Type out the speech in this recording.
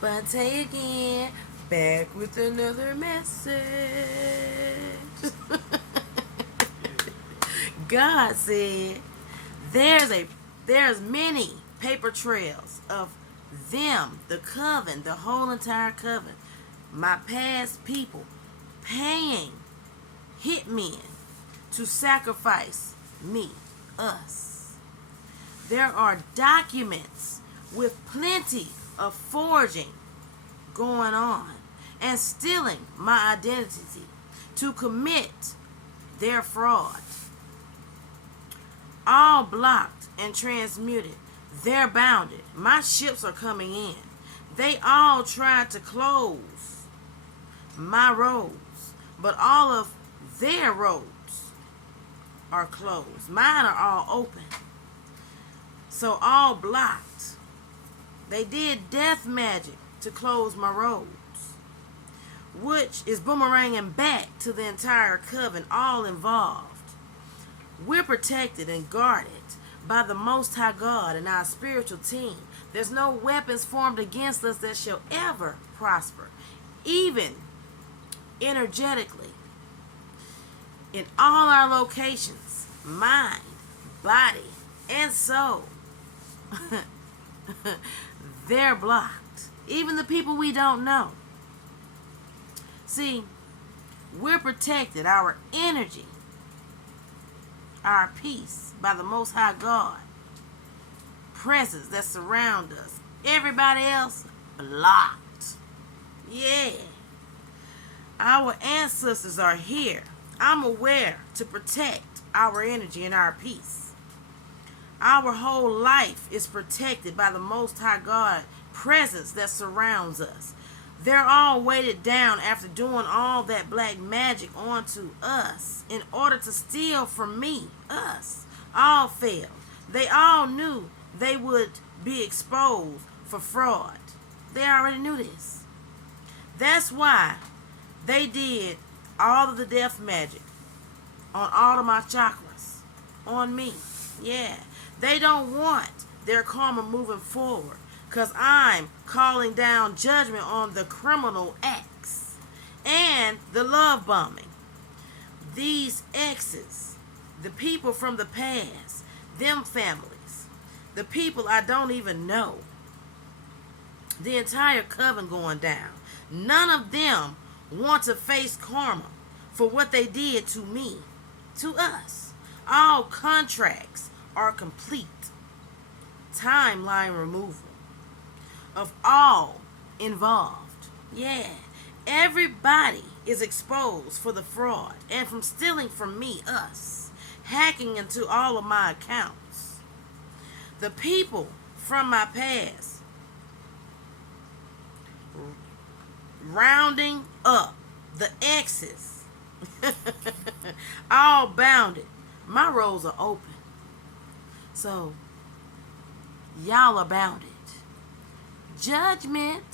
Bante again, back with another message. God said there's many paper trails of them, the coven, the whole entire coven, my past people, paying hitmen to sacrifice me, us. There are documents with plenty of forging going on and stealing my identity to commit their fraud. All blocked and transmuted. They're bounded. My ships are coming in. They all tried to close my roads, but all of their roads are closed. Mine are all open. So all blocked. They did death magic to close my roads, which is boomeranging back to the entire coven, all involved. We're protected and guarded by the Most High God and our spiritual team. There's no weapons formed against us that shall ever prosper, even energetically. In all our locations, mind, body, and soul, they're blocked. Even the people we don't know. See, we're protected, our energy, our peace, by the Most High God. Presence that surround us. Everybody else blocked. Yeah. Our ancestors are here. I'm aware to protect our energy and our peace. Our whole life is protected by the Most High God presence that surrounds us. They're all weighted down after doing all that black magic onto us in order to steal from me, us. All failed. They all knew they would be exposed for fraud. They already knew this. That's why they did all of the death magic on all of my chakras, on me. Yeah. They don't want their karma moving forward because I'm calling down judgment on the criminal acts and the love bombing. These exes, the people from the past, them families, the people I don't even know, the entire coven going down. None of them want to face karma for what they did to me, to us. All contracts are complete. Timeline removal of all involved. Yeah, everybody is exposed for the fraud and from stealing from me, us, hacking into all of my accounts. The people from my past, rounding up the exes, all bounded. My roads are open. So, y'all are bounded. Judgment